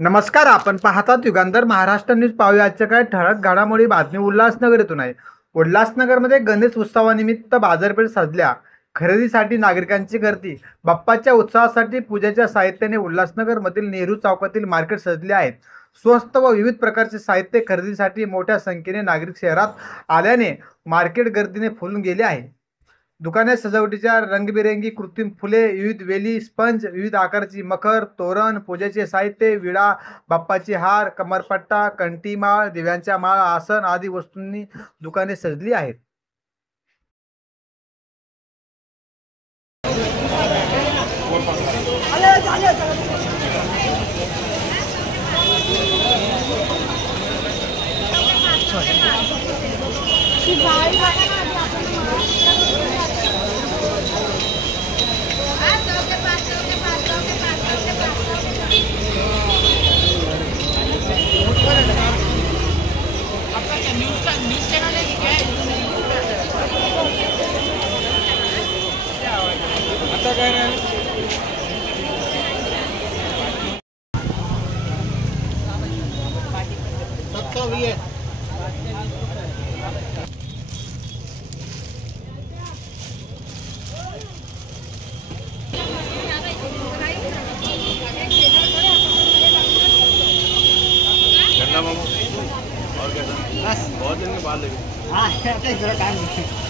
नमस्कार. आपण पाहतात युगांधर महाराष्ट्र न्यूज. पाहूया आजच्या काय ठळक घडामोडी. बातमी उल्हासनगर येथून आहे. उल्हासनगरमध्ये गणेश उत्सवानिमित्त बाजारपेठ सजल्या. खरेदीसाठी नागरिकांची गर्दी. बाप्पाच्या उत्सवासाठी पूजेच्या साहित्याने उल्हासनगरमधील नेहरू चौकातील मार्केट सजले आहेत. स्वस्त व विविध प्रकारचे साहित्य खरेदीसाठी मोठ्या संख्येने नागरिक शहरात आल्याने मार्केट गर्दीने फुलून गेले आहे. दुकाने सजावटीच्या रंगबिरंगी कृत्रिम फुले, विविध वेली, स्पंज, विविध आकाराची मखर, तोरण, पूजेचे साहित्य, विडा, बाप्पाची हार, कमरपट्टा, कंठीमाळ, दिव्यांच्या माळ, आसन आदी वस्तूंनी दुकाने सजली आहेत. और कैसा? बस बहुत दिन के बाद लगे। हाँ, जरा टाइम